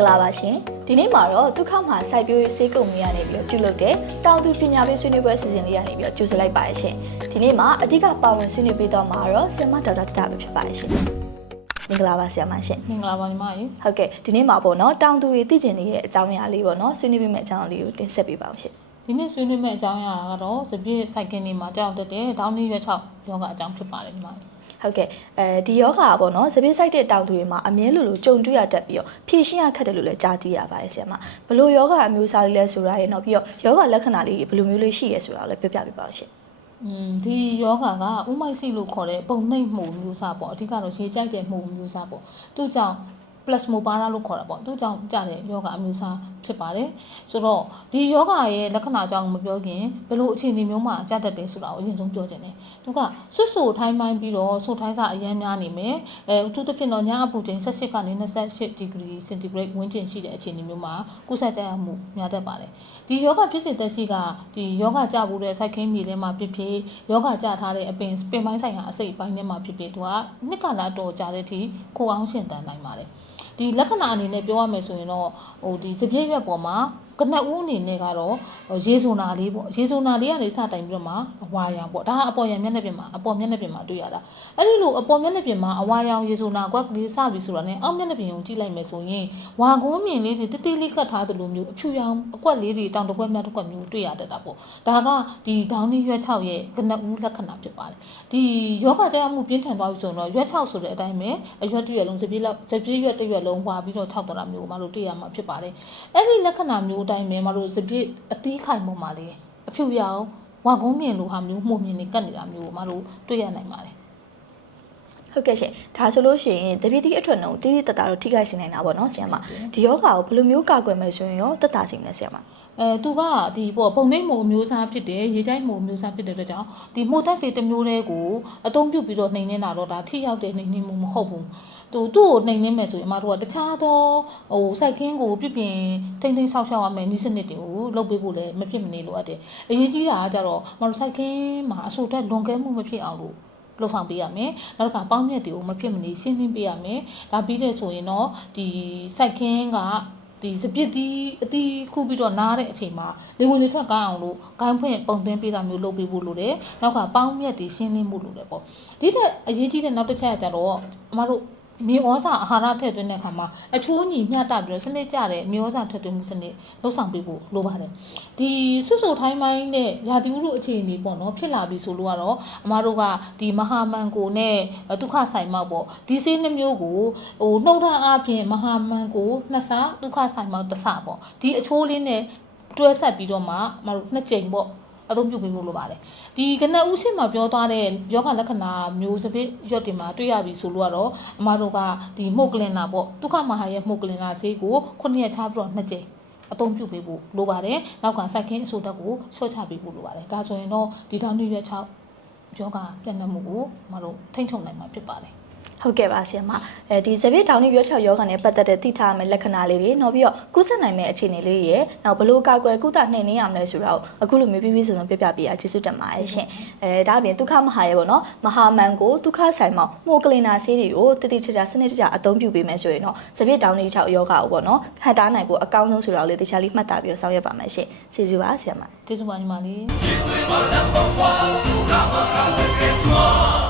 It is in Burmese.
္ဂလာပါရှင်ဒီနေ့မှာတော့ဒုက္ခမှာစိုက်ပျိုးရေးဆေးကုမ္ပဏီကနေပြီးပြုလုပ်တဲ့တောင်သူပညာပေးဆွေးနွေးပွဲအစီအစဉ်လေးကနေပြီးကြိုဆိုလိုက်ပါရရှင်ဒီနေ့မှာအဓိကပါဝင်ဆွေးနွေးပေးတော့မှာတော့ဆရာမဒေါက်တာတတပဲဖြစ်ပါရှင်မင်္ဂလာပါဆရာမရှင်မင်္ဂလာပါညီမရေဟုတ်ကဲ့ဒီနေ့မှာပေါ့နော်တောင်သူတွေသိကျင်နေတဲ့အကြောင်းအရာလေးပေါ့နော်ဆွေးနွေးပေးမယ့်အကြောင်းအရာလေးကိုတင်ဆက်ပေးပါအောင်ရှင်ဒီနေ့ဆွေးနွေးမယ့်အကြောင်းအရာကတော့စပြည့်စိုက်ကင်တွေမှာကြောက်တတ်တဲ့ဒေါင်းနီရွက်6ယောဂအကြောင်းဖြစ်ပါတယ်ညီမဟုတ်ကဲ့ဒီယောဂါပေါ့နော်စပင်းဆိုင်တဲ့တောင်သူတွေမှာအမြဲလိုကြုံတွေ့ရတတ်ပြီးတော့ဖြည့်ရှင်းရခက်တယ်လို့လည်းကြားသိရပါတယ်ဆရာမဘလို့ယောဂါအမျိုးအစားလေးလဲဆိုတာရနောက်ပြီးတော့ယောဂါလက္ခဏာလေးဘယ်လိုမျိုးလေးရှိရဲဆိုတာလည်းပြောပြပေးပါဦးရှင်ဒီယောဂါကဥမိုက်စီလို့ခေါ်တဲ့ပုံနှိပ်မှုမျိုးစားပေါ့အဓိကတော့ရေကြိုက်တဲ့မှုမျိုးစားပေါ့သူ့ကြောင့်plasmopara လို့ခေါ်တာပေါ့သူ့ကြောင့်ကြတဲ့ယောဂအမျိုးအစားဖြစ်ပါတယ်ဆိုတော့ဒီယောဂရဲ့လက္ခဏာကြောင့်မပြောခင်ဘယ်လိုအခြေအနေမျိုးမှာကြတတ်တယ်ဆိုတာကိုအရင်ဆုံးပြောချင်တယ်သူကဆွတ်ဆိုထိုင်းပိုင်းပြီးတော့ဆိုထိုင်းစာအရမ်းများနေမယ်အထူးသဖြင့်တော့ညအပူချိန်18ကနေ28ဒီဂရီစင်တီဂရိတ်ဝန်းကျင်ရှိတဲ့အခြေအနေမျိုးမှာကုသကြရမှုများတတ်ပါတယ်ဒီယောဂဖြစ်စေတဲ့ရှိကဒီယောဂကြဖို့တဲ့စိုက်ခင်းမြေထဲမှာဖြစ်ဖြစ်ယောဂကြထားတဲ့အပင်ပိုင်းဆိုင်ရာအစိတ်ပိုင်းထဲမှာဖြစ်ဖြစ်သူကနှစ်ကလာတော့ကြာတဲ့အထိခိုအောင်ရှင်တန်နိုင်ပါတယ်ဒီလက္ခဏာအနေနဲ့ပြောရမယ်ဆိုရင်တော့ဒီစပြည့်ရွက်ပေါ်မှာကနက်ဦးအနေနဲ့ကတော့ရေဆိုနာလေးပေါ့ရေဆိုနာလေးကနေစတိုင်ပြီးတော့မှအဝါရောင်ပေါ့ဒါကအပေါ်မျက်နှာပြင်မှာတွေ့ရတာအဲ့ဒီလိုအပေါ်မျက်နှာပြင်မှာအဝါရောင်ရေဆိုနာကွက်ကလေးစပြီးဆိုတာနဲ့အောက်မျက်နှာပြင်ကိုကြည့်လိုက်မယ်ဆိုရင်ဝါကုန်းမြင်လေးတွေတိတိလေးကတ်ထားသလိုမျိုးအဖြူရောင်အကွက်လေးတွေတောင်တကွက်မြတ်တကွက်မျိုးတွေ့ရတတ်တာပေါ့ဒါကဒီဒေါင်းနီရွက်6ရဲ့ကနက်ဦးလက္ခဏာဖြစ်ပါတယ်ဒီယောဂကြောင့်မှုပြင်းထန်သွားပြီဆိုတော့ရွက်6ဆိုတဲ့အတိုင်းပဲအရွက်တစ်ရွက်လုံးစပြည့်ရွက်တစ်ရွက်လုံးဝါပြီးတော့6တော့တာမျိုးမတို့တွေ့ရမှာဖြစ်ပါတယ်အဲ့ဒီလက္ခဏာမျိုးတိုင်းပဲမတို့စပြည့်အသီးခိုင်ပေါ်မှာလေအဖြူရောင်ဝါကုန်းမြင်လိုဟာမျိုးမှုမြင်နေကတ်နေတာမျိုးမတို့တွေ့ရနိုင်ပါတယ်ဟုတ်ကဲ့ရှင်ဒါဆိုလို့ရှိရင်တပိတိအထွတ်နှုံတိတိတတတော့ထိခိုက်စေနိုင်တာပေါ့နော်ဆရာမဒီယောဂါကိုဘယ်လိုမျိုးကာကွယ်မယ်ဆိုရင်ရောတက်တာစီမလဲဆရာမသူကဒီပေါ့ပုံနှိပ်မှုအမျိုးအစားဖြစ်တယ်ရေကြိုက်မှုအမျိုးအစားဖြစ်တဲ့အတွက်ကြောင့်ဒီမှုသက်စေတစ်မျိုးလေးကိုအသုံးပြုပြီးတော့နှိမ်နေတာတော့ဒါထိရောက်တဲ့နှိမ်နေမှုမဟုတ်ဘူးသူ့ကိုနှိမ်နေမယ်ဆိုရင်အမတို့ကတခြားသောစိုက်ခင်းကိုပြပြင်ထိမ့်ဆောက်ရှောက်ရမယ်နည်းစနစ်တွေကိုလုပ်ပေးဖို့လည်းမဖြစ်မနေလိုအပ်တယ်အရေးကြီးတာကကြတော့အမတို့စိုက်ခင်းမှာအဆိုတက်လွန်ကဲမှုမဖြစ်အောင်လို့လောက်ဆောင်ပေးရမယ်နောက်ကပေါင်းမြက်တွေကိုမဖြစ်မနေရှင်းလင်းပေးရမယ်ဒါပြီးတဲ့ဆိုရင်တော့ဒီစိုက်ခင်းကဒီစပစ်တီးအတီးခုပြီးတော့နားတဲ့အချိန်မှာလေဝင်လေထွက်ကောင်းအောင်လို့ဂိုင်းဖွင့်ပုံသွင်းပေးတာမျိုးလုပ်ပေးဖို့လိုတယ်နောက်ကပေါင်းမြက်တွေရှင်းလင်းမှုလိုတယ်ပေါ့ဒီတဲ့အရေးကြီးတဲ့နောက်တစ်ချက်ကကြတော့အမတို့မြေဩဇာအာဟာရထည့်သွင်းတဲ့အခါမှာအချိုးညီမျှတပြီးတော့စနစ်ကျတဲ့မြေဩဇာထည့်သွင်းမှုစနစ်လှုပ်ဆောင်ပေးဖို့လိုပါတယ်ဒီဆွတ်ဆိုထိုင်းပိုင်းနဲ့ရာသီဥတုအခြေအနေပေါ့နော်ဖြစ်လာပြီဆိုလို့ကတော့အမတို့ကဒီမဟာမန်ကိုနဲ့ဒုက္ခဆိုင်မောက်ပေါ့ဒီဆေးနှမျိုးကိုနှုတ်ထအားဖြင့်မဟာမန်ကို2ဆဒုက္ခဆိုင်မောက်1ဆပေါ့ဒီအချိုးလေးနဲ့တွဲဆက်ပြီးတော့မှအမတို့2ကြိမ်ပေါ့အသုံးပြုပေးဖို့လိုပါတယ်ဒီကနက်ဦးရှင်းမှာပြောသွားတဲ့ယောဂလက္ခဏာမျိုးစပစ်ရွက်တွေမှာတွေ့ရပြီဆိုလို့ကတော့အမတို့ကဒီမှုတ်ကလင်နာပေါ့ဒုက္ခမဟာရဲ့မှုတ်ကလင်နာဆေးကို9ရက်ချပြီးတော့2ကြိမ်အသုံးပြုပေးဖို့လိုပါတယ်နောက်ကစိုက်ခင်းအဆိုတက်ကိုချော့ချပေးဖို့လိုပါတယ်ဒါဆိုရင်တော့ဒီထောင်နှရွက်6ယောဂပြန့်နှံ့မှုကိုအမတို့ထိန်းချုပ်နိုင်မှာဖြစ်ပါတယ်ဟုတ်ကဲ့ပါဆရာမဒီစပစ်တောင်နှရွက်6ယောဂနဲ့ပတ်သက်တဲ့သိထားရမယ့်လက္ခဏာလေးတွေနောက်ပြီးတော့ကုသနိုင်မယ့်အခြေအနေလေးတွေနောက်ဘလို့ကာကွယ်ကုသနှိမ်နင်းရမလဲဆိုတာကိုအခုလိုမျိုးပြပြစုံစုံပြပြပေးရကျေးဇူးတင်ပါတယ်ရှင်ဒါအပြင်ဒုက္ခမဟာရဲ့ပေါ့နော်မဟာမန်ကိုဒုက္ခဆိုင်မောက်မှုကလင်နာဆေးတွေကိုတတိချာချာစနစ်တကျအသုံးပြုပေးမယ်ဆိုရင်တော့စပစ်တောင်နှ6ယောဂကိုပေါ့နော်ဟန်တားနိုင်ဖို့အကောင်းဆုံးဆိုတာကိုလေးတခြားလေးမှတ်သားပြီးတော့ဆောင်ရွက်ပါမယ်ရှင်ကျေးဇူးပါဆရာမကျေးဇူးပါညီမလေး